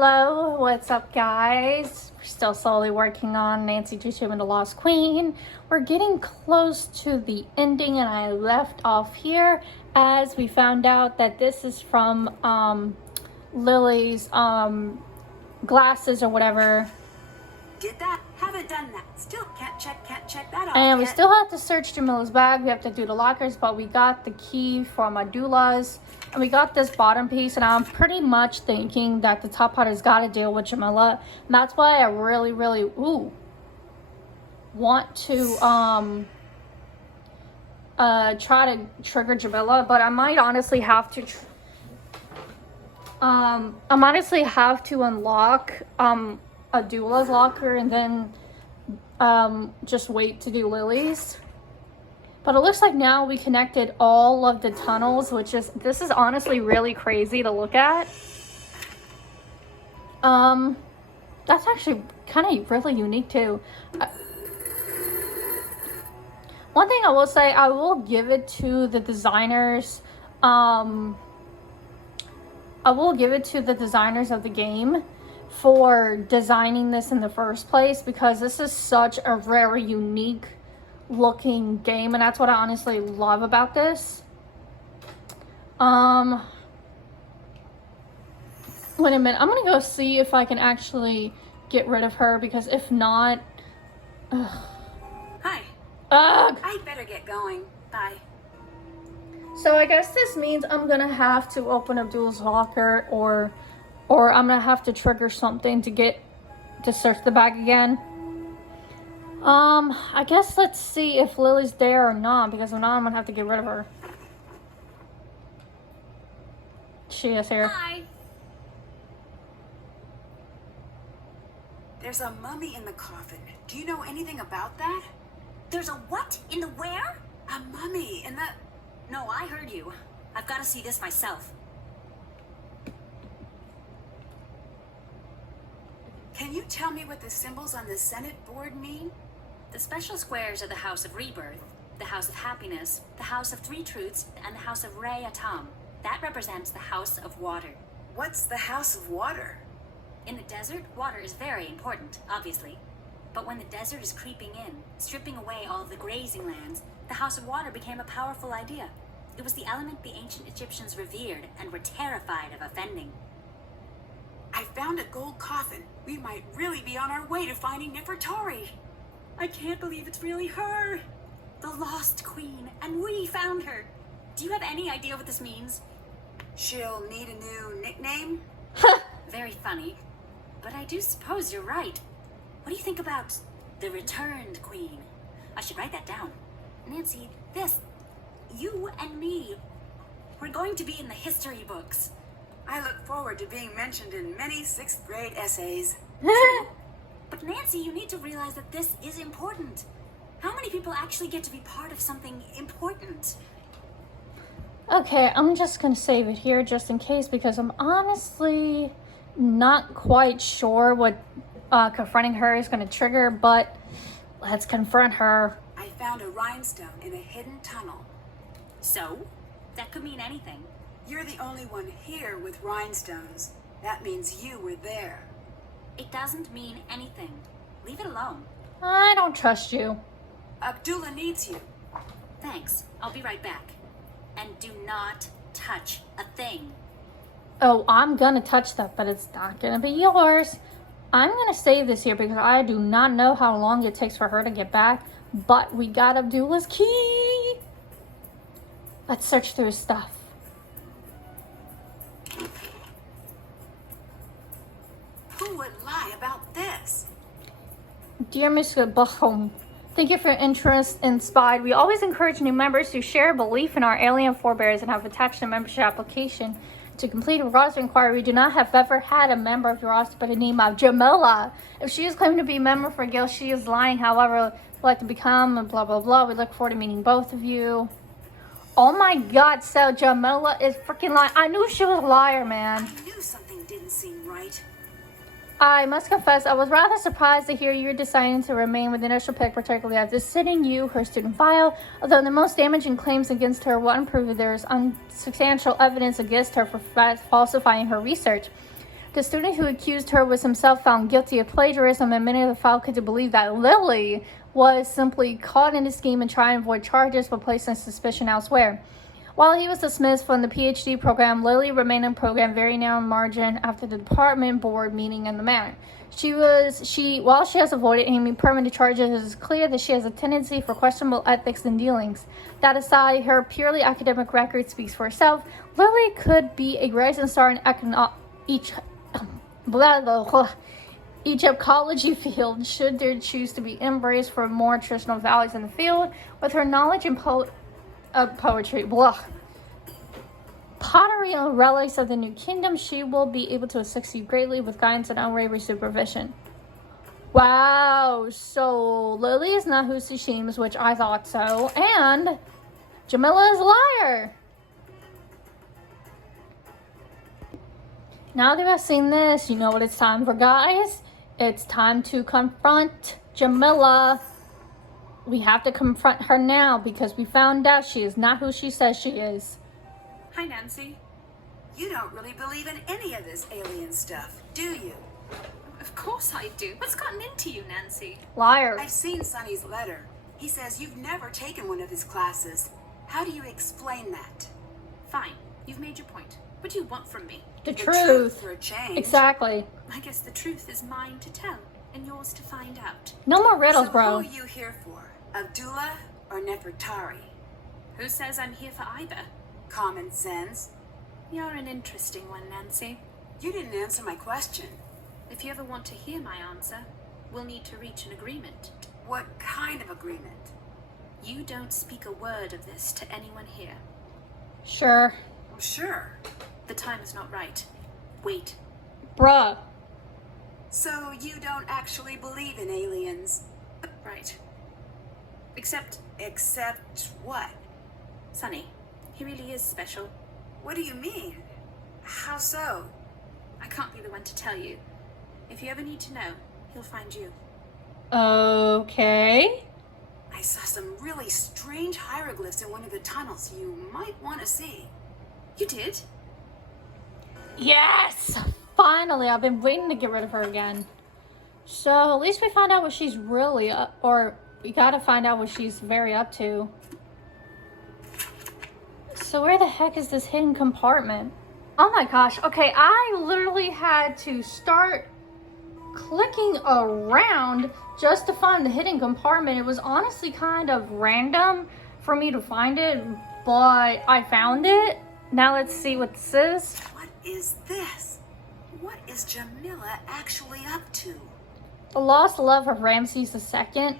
Hello, what's up guys? We're still slowly working on Nancy Drew and the Lost Queen. We're getting close to the ending and I left off here as we found out that this is from Lily's glasses or whatever. Did that? Haven't done that. Still can't check that off And we yet. still have to search Jamila's bag. We have to do the lockers, but we got the key from Adula's. And we got this bottom piece, and I'm pretty much thinking that the top part has got to deal with Jamila. And that's why I really want to try to trigger Jamila, but I might honestly have to unlock Adula's locker and then just wait to do Lily's. But it looks like now we connected all of the tunnels, this is honestly really crazy to look at. That's actually kind of really unique too. One thing I will say, I will give it to the designers. I will give it to the designers of the game for designing this in the first place, because this is such a very unique looking game, and that's what I honestly love about this. Wait a minute, I'm gonna go see if I can actually get rid of her, because if not, Hi. Ugh. I better get going. Bye. So I guess this means I'm gonna have to open Abdul's locker, or I'm gonna have to trigger something to search the bag again. I guess let's see if Lily's there or not, because if not, I'm gonna have to get rid of her. She is here. Hi. There's a mummy in the coffin. Do you know anything about that? There's a what? In the where? A mummy in the... No, I heard you. I've got to see this myself. Can you tell me what the symbols on the Senate board mean? The special squares are the House of Rebirth, the House of Happiness, the House of Three Truths, and the House of Re Atom. That represents the House of Water. What's the House of Water? In the desert, water is very important, obviously. But when the desert is creeping in, stripping away all of the grazing lands, the House of Water became a powerful idea. It was the element the ancient Egyptians revered and were terrified of offending. I found a gold coffin. We might really be on our way to finding Nefertari. I can't believe it's really her. The lost queen, and we found her. Do you have any idea what this means? She'll need a new nickname? Very funny. But I do suppose you're right. What do you think about the returned queen? I should write that down. Nancy, you and me, we're going to be in the history books. I look forward to being mentioned in many 6th grade essays. But Nancy, you need to realize that this is important. How many people actually get to be part of something important? Okay, I'm just gonna save it here just in case, because I'm honestly not quite sure what confronting her is gonna trigger, but let's confront her. I found a rhinestone in a hidden tunnel. So? That could mean anything. You're the only one here with rhinestones. That means you were there. It doesn't mean anything. Leave it alone. I don't trust you. Abdullah needs you. Thanks. I'll be right back. And do not touch a thing. Oh, I'm gonna touch that, but it's not gonna be yours. I'm gonna save this here because I do not know how long it takes for her to get back, but we got Abdullah's key. Let's search through his stuff. Who would lie about this? Dear Mr. Bahom, thank you for your interest in Spide. We always encourage new members to share belief in our alien forebears and have attached a membership application to complete a roster inquiry. We do not have ever had a member of your roster by the name of Jamila. If she is claiming to be a member for Guild, she is lying. However, we'd like to become and blah blah blah. We look forward to meeting both of you. Oh my god, so Jamila is freaking lying. I knew she was a liar, man. I knew something didn't seem right. I must confess, I was rather surprised to hear you deciding to remain with the initial pick, particularly after sitting you, her student file. Although the most damaging claims against her will unprove there is unsubstantial evidence against her for falsifying her research. The student who accused her was himself found guilty of plagiarism, and many of the faculty believed that Lily was simply caught in a scheme and trying to avoid charges but placing suspicion elsewhere. While he was dismissed from the PhD program, Lily remained in the program very narrow margin after the department board meeting in the matter. While she has avoided any permanent charges, it is clear that she has a tendency for questionable ethics and dealings. That aside, her purely academic record speaks for itself. Lily could be a rising star in Egyptology field should there choose to be embraced for more traditional values in the field. With her knowledge and poetry, pottery and relics of the New Kingdom, she will be able to assist you greatly with guidance and unwavering supervision. Wow, so Lily is not who she seems, which I thought so, and Jamila is a liar. Now that I've seen this, you know what it's time for, guys? It's time to confront Jamila. We have to confront her now because we found out she is not who she says she is. Hi, Nancy. You don't really believe in any of this alien stuff, do you? Of course I do. What's gotten into you, Nancy? Liar. I've seen Sonny's letter. He says you've never taken one of his classes. How do you explain that? Fine. You've made your point. What do you want from me? The truth. For a change. Exactly. I guess the truth is mine to tell, and yours to find out. No more riddles, So bro. who are you here for? Abdullah or Nefertari? Who says I'm here for either? Common sense. You're an interesting one, Nancy. You didn't answer my question. If you ever want to hear my answer, we'll need to reach an agreement. What kind of agreement? You don't speak a word of this to anyone here. Sure. Well, sure. The time is not right. Wait. Bruh. So you don't actually believe in aliens? Right. Except Except what? Sonny. He really is special. What do you mean? How so? I can't be the one to tell you. If you ever need to know, he'll find you. Okay. I saw some really strange hieroglyphs in one of the tunnels you might want to see. You did? Yes! Finally, I've been waiting to get rid of her again. So, at least we found out what she's really up, or we gotta find out what she's very up to. So where the heck is this hidden compartment? Oh my gosh, okay, I literally had to start clicking around just to find the hidden compartment. It was honestly kind of random for me to find it, but I found it. Now let's see what this is. What is this? What is Jamila actually up to? The lost love of Ramses II.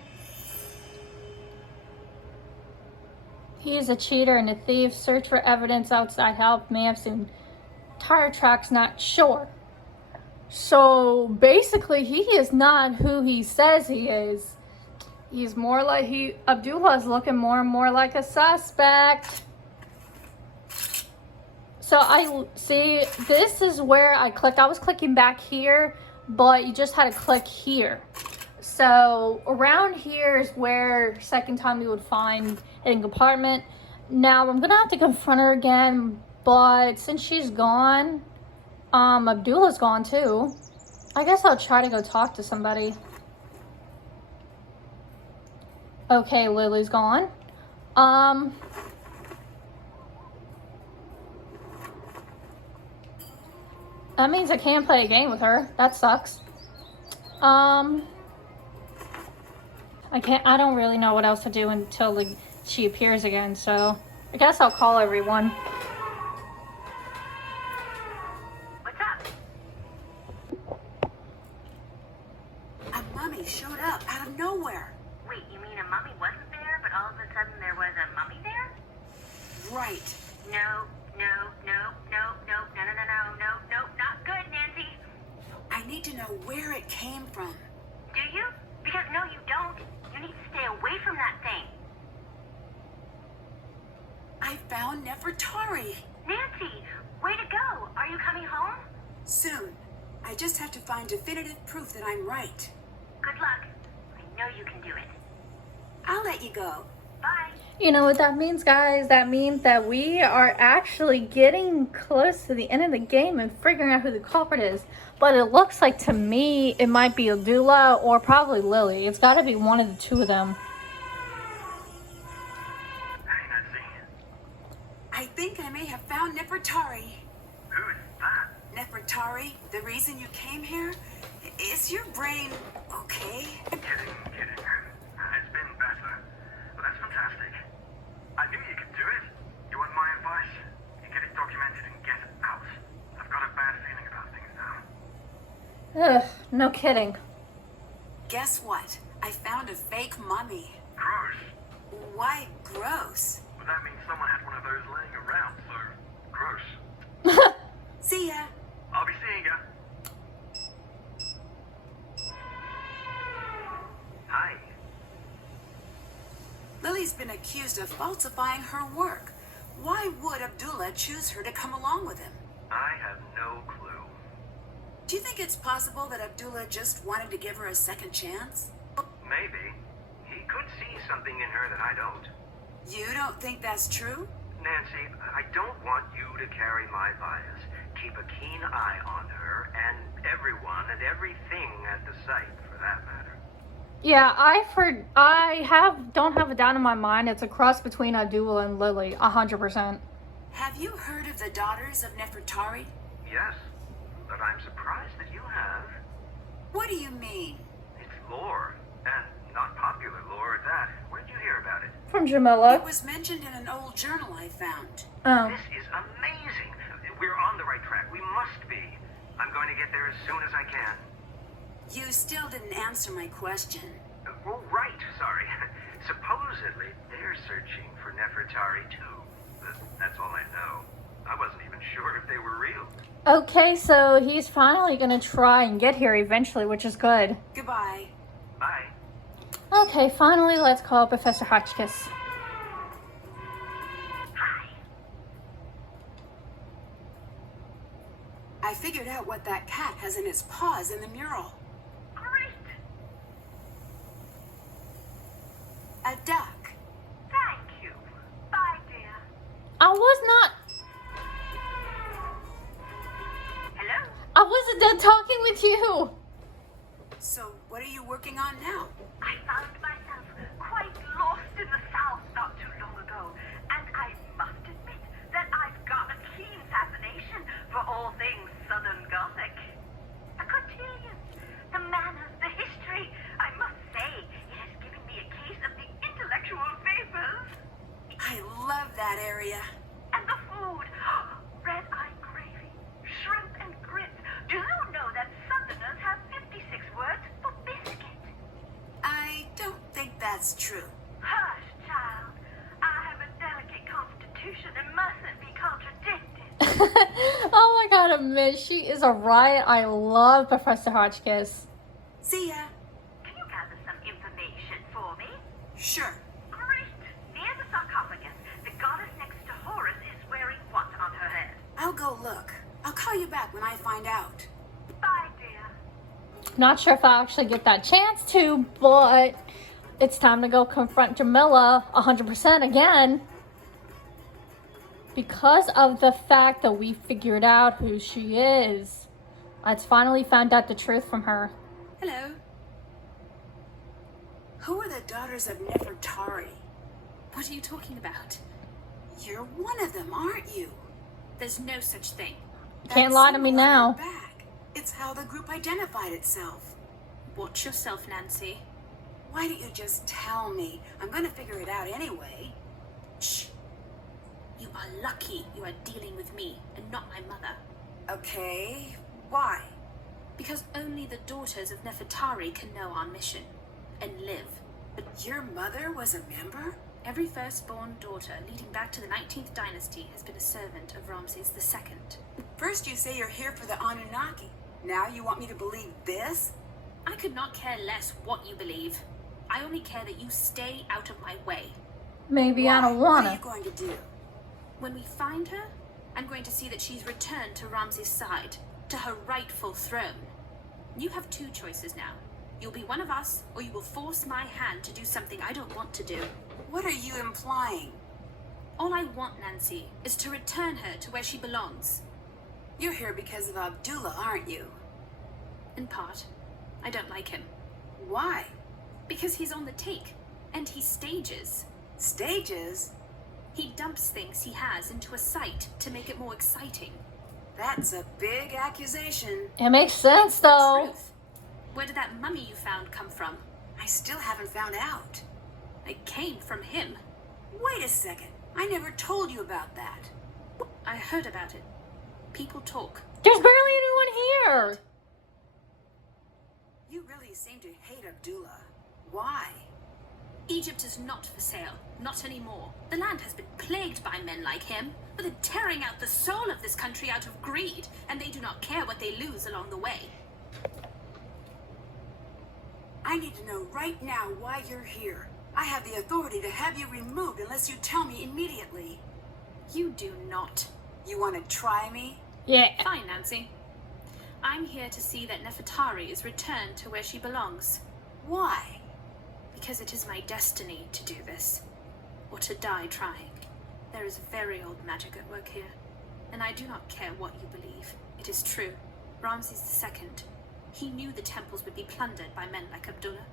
He is a cheater and a thief. Search for evidence outside help. May have seen tire tracks, not sure. So basically, he is not who he says he is. He's more like Abdullah is looking more and more like a suspect. So I see, this is where I clicked. I was clicking back here, but you just had to click here. So around here is where second time you would find hidden compartment. Now I'm gonna have to confront her again, but since she's gone, Abdullah's gone too. I guess I'll try to go talk to somebody. Okay, Lily's gone. That means I can't play a game with her. That sucks. I don't really know what else to do until she appears again, so I guess I'll call everyone. What's up? A mummy showed up out of nowhere. Wait, you mean a mummy wasn't there, but all of a sudden there was a mummy there? Right. No, not good, Nancy. I need to know where it came from. Do you? Because no, you don't. You need to stay away from that thing. I found Nefertari. Nancy, way to go. Are you coming home? Soon. I just have to find definitive proof that I'm right. Good luck. I know you can do it. I'll let you go. Bye. You know what that means, guys? That means that we are actually getting close to the end of the game and figuring out who the culprit is. But it looks like, to me, it might be Adula or probably Lily. It's got to be one of the two of them. Hey, Nancy. I think I may have found Nefertari. Who is that? Nefertari, the reason you came here? Is your brain okay? Kidding. It's been better. But that's fantastic. I knew you could do it. You want my advice? You get it documented and get out. I've got a bad feeling about things now. Ugh, no kidding. Guess what? I found a fake mummy. Gross. Why gross? Well, that means someone had one of those laying around, so gross. See ya. I'll be seeing ya. Hi. Lily's been accused of falsifying her work. Why would Abdullah choose her to come along with him? I have no clue. Do you think it's possible that Abdullah just wanted to give her a second chance? Maybe. He could see something in her that I don't. You don't think that's true? Nancy, I don't want you to carry my bias. Keep a keen eye on her and everyone and everything at the site, for that matter. Yeah, don't have a doubt in my mind. It's a cross between Adula and Lily, 100%. Have you heard of the daughters of Nefertari? Yes, but I'm surprised that you have. What do you mean? It's lore, and not popular lore at that. Where'd you hear about it? From Jamila. It was mentioned in an old journal I found. Oh. This is amazing. We're on the right track. We must be. I'm going to get there as soon as I can. You still didn't answer my question. Oh, right. Sorry. Supposedly, they're searching for Nefertari, too. But that's all I know. I wasn't even sure if they were real. Okay, so he's finally gonna try and get here eventually, which is good. Goodbye. Bye. Okay, finally, let's call Professor Hotchkiss. Hi. I figured out what that cat has in its paws in the mural. Great. A duck. Thank you. Bye, dear. I was not. Hello? I wasn't done talking with you. So, what are you working on now? I found myself quite lost in the South not too long ago, and I must admit that I've got a keen fascination for all things Southern Gothic. The cotillions, the manners, the history. I must say, it has given me a case of the intellectual vapors. I love that area. And the food. Red-eye gravy, shrimp and grits. Do you know that Southerners have 56 words for biscuit? I don't think that's true. Hush, child. I have a delicate constitution and mustn't be contradicted. Oh my god, Miss, she is a riot. I love Professor Hotchkiss. See ya. Can you gather some information for me? Sure. Great. Near the sarcophagus, the goddess next to Horus is wearing what on her head? I'll go look. I'll call you back when I find out. Bye, dear. Not sure if I'll actually get that chance to, but it's time to go confront Jamila 100% again. Because of the fact that we figured out who she is. It's finally found out the truth from her. Hello. Who are the daughters of Nefertari? What are you talking about? You're one of them, aren't you? There's no such thing. You can't That lie to me symbol on now. your back. It's how the group identified itself. Watch yourself, Nancy. Why don't you just tell me? I'm gonna figure it out anyway. Shh. You are lucky you are dealing with me and not my mother. Okay, why? Because only the daughters of Nefertari can know our mission and live. But your mother was a member? Every firstborn daughter leading back to the 19th dynasty has been a servant of Ramses II. First you say you're here for the Anunnaki. Now you want me to believe this? I could not care less what you believe. I only care that you stay out of my way. Maybe I Why? don't What are wanna. you going to do? When we find her, I'm going to see that she's returned to Ramses' side, to her rightful throne. You have two choices now. You'll be one of us, or you will force my hand to do something I don't want to do. What are you implying? All I want, Nancy, is to return her to where she belongs. You're here because of Abdullah, aren't you? In part. I don't like him. Why? Because he's on the take, and he stages. Stages? He dumps things he has into a site to make it more exciting. That's a big accusation. It makes sense, though. Truth. Where did that mummy you found come from? I still haven't found out. It came from him. Wait a second. I never told you about that. I heard about it. People talk. There's barely anyone here. You really seem to hate Abdullah. Why? Egypt is not for sale. Not anymore. The land has been plagued by men like him, but they're tearing out the soul of this country out of greed, and they do not care what they lose along the way. I need to know right now why you're here. I have the authority to have you removed unless you tell me immediately. You do not. You want to try me? Yeah. Fine, Nancy. I'm here to see that Nefertari is returned to where she belongs. Why? Because it is my destiny to do this. Or to die trying. There is very old magic at work here. And I do not care what you believe. It is true. Ramses II. He knew the temples would be plundered by men like Abdullah.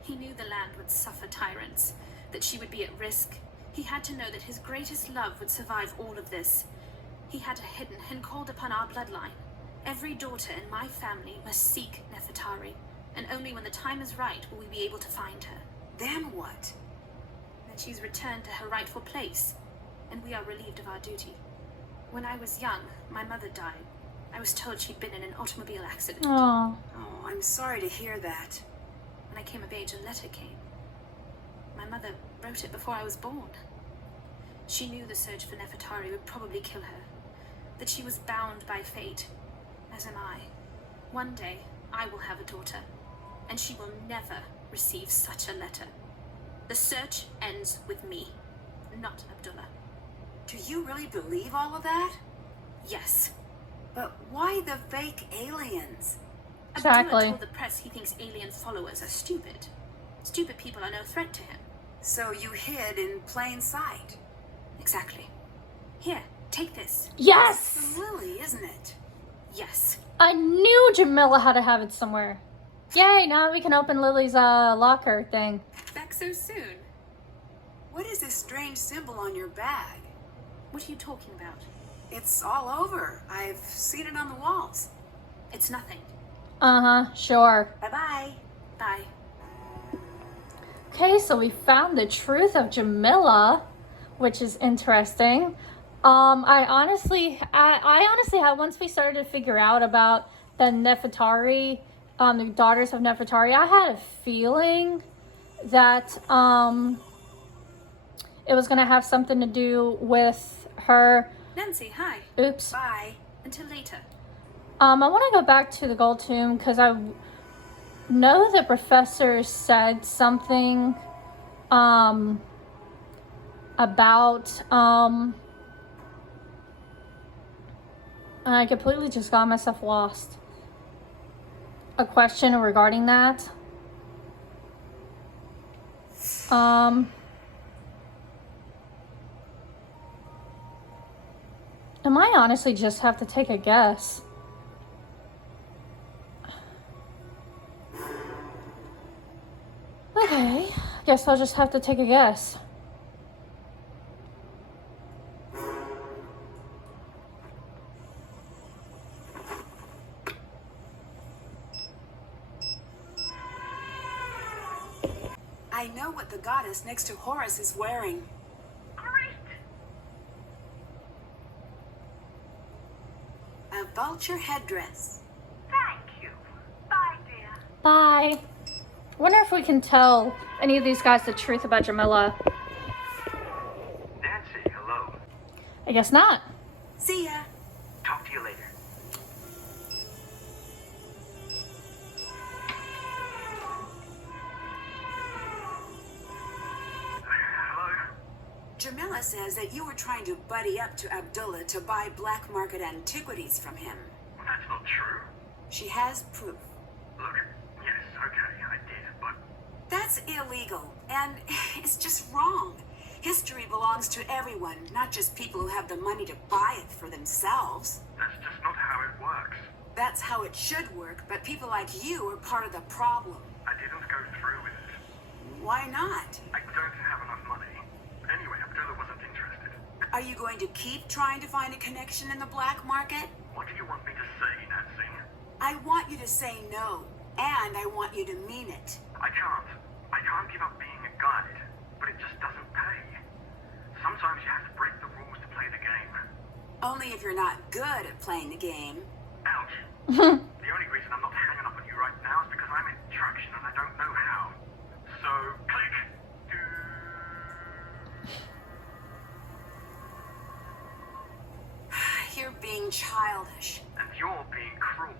He knew the land would suffer tyrants, that she would be at risk. He had to know that his greatest love would survive all of this. He had a hidden and called upon our bloodline. Every daughter in my family must seek Nefertari, and only when the time is right will we be able to find her. Then what? Then she's returned to her rightful place, and we are relieved of our duty. When I was young, my mother died. I was told she'd been in an automobile accident. Oh. Oh, I'm sorry to hear that. When I came of age, a letter came. My mother wrote it before I was born. She knew the search for Nefertari would probably kill her, that she was bound by fate, as am I. One day, I will have a daughter, and she will never receive such a letter. The search ends with me, not Abdullah. Do you really believe all of that? Yes. But why the fake aliens? Exactly. Abdullah told the press he thinks alien followers are stupid. Stupid people are no threat to him. So you hid in plain sight. Exactly. Here, take this. Yes! From Lily, isn't it? Yes. I knew Jamila had to have it somewhere. Yay, now we can open Lily's locker thing. Back so soon. What is this strange symbol on your bag? What are you talking about? It's all over. I've seen it on the walls. It's nothing. Uh-huh, sure. Bye-bye. Bye. Okay, so we found the truth of Jamila, which is interesting. I honestly had, once we started to figure out about the Nefertari, the daughters of Nefertari, I had a feeling that it was gonna have something to do with her. Nancy, hi. Oops. Bye. Until later. I want to go back to the gold tomb because I know the professor said something about and I completely just got myself lost. A question regarding that. I might honestly just have to take a guess. Okay, guess I'll just have to take a guess. I know what the goddess next to Horus is wearing. Great! A vulture headdress. Thank you. Bye, dear. Bye. Wonder if we can tell any of these guys the truth about Jamila. Nancy, hello. I guess not. See ya. Talk to you later. Hello? Jamila says that you were trying to buddy up to Abdullah to buy black market antiquities from him. That's not true. She has proof. Look, yes, okay, I did, but That's illegal, and it's just wrong. History belongs to everyone, not just people who have the money to buy it for themselves. That's just not how it works. That's how it should work, but people like you are part of the problem. I didn't go through with it. Why not? I don't have enough money. Anyway, Abdullah wasn't interested. Are you going to keep trying to find a connection in the black market? What do you want me to say, Nancy? I want you to say no, and I want you to mean it. I can't. I can't give up being a guide, but it just doesn't pay. Sometimes you have to break the rules to play the game. Only if you're not good at playing the game. Ouch. The only reason I'm not hanging up on you right now is because I'm in traction and I don't know how. So, click. You're being childish. And you're being cruel.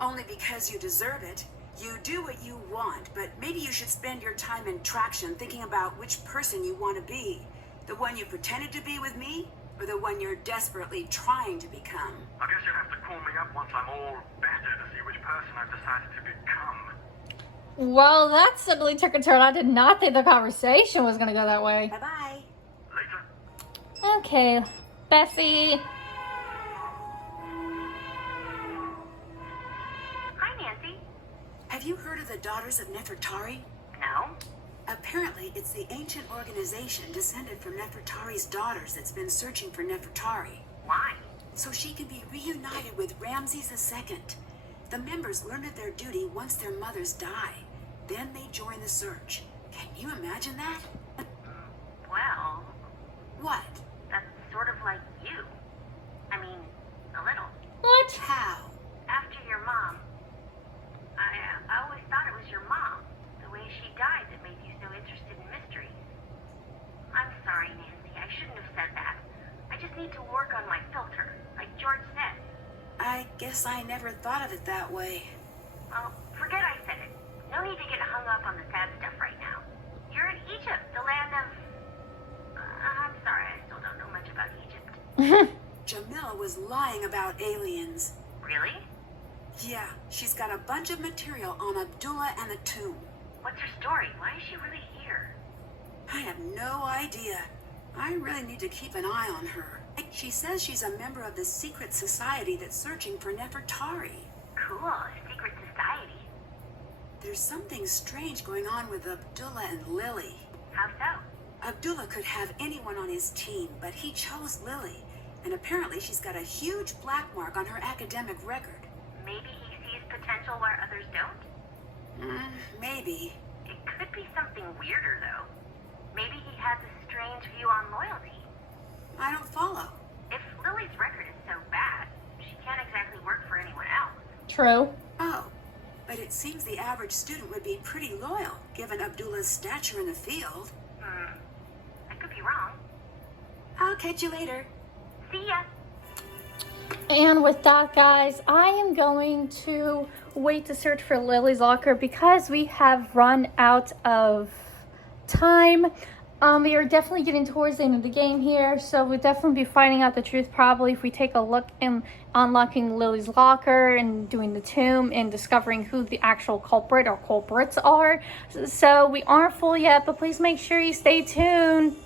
Only because you deserve it. You do what you want, but maybe you should spend your time in traction thinking about which person you want to be. The one you pretended to be with me, or the one you're desperately trying to become? I guess you'll have to call me up once I'm all better to see which person I've decided to become. Well, that suddenly took a turn. I did not think the conversation was going to go that way. Bye-bye. Later. Okay, Bessie. Hi, Nancy. Have you heard of the Daughters of Nefertari? No? Apparently, it's the ancient organization descended from Nefertari's daughters that's been searching for Nefertari. Why? So she can be reunited with Ramses II. The members learn of their duty once their mothers die. Then they join the search. Can you imagine that? Well, What? that's sort of like you. I mean, a little. What? How? After your mom, I always thought it was your mom. The way she died that made you so interested in mysteries. I'm sorry, Nancy. I shouldn't have said that. I just need to work on my filter, like George said. I guess I never thought of it that way. Well, forget I said it. No need to get hung up on the sad stuff right now. You're in Egypt, the land of... I'm sorry, I still don't know much about Egypt. Jamila was lying about aliens. Really? Yeah, she's got a bunch of material on Abdullah and the tomb. What's her story? Why is she really here? I have no idea. I really need to keep an eye on her. She says she's a member of the secret society that's searching for Nefertari. Cool, a secret society. There's something strange going on with Abdullah and Lily. How so? Abdullah could have anyone on his team, but he chose Lily. And apparently she's got a huge black mark on her academic record. Maybe he sees potential where others don't? Maybe. It could be something weirder, though. Maybe he has a strange view on loyalty. I don't follow. If Lily's record is so bad, she can't exactly work for anyone else. True. Oh, but it seems the average student would be pretty loyal, given Abdullah's stature in the field. I could be wrong. I'll catch you later. See ya! And with that, guys, I am going to wait to search for Lily's locker because we have run out of time. We are definitely getting towards the end of the game here, so we'll definitely be finding out the truth probably if we take a look in unlocking Lily's locker and doing the tomb and discovering who the actual culprit or culprits are. So we aren't full yet, but please make sure you stay tuned.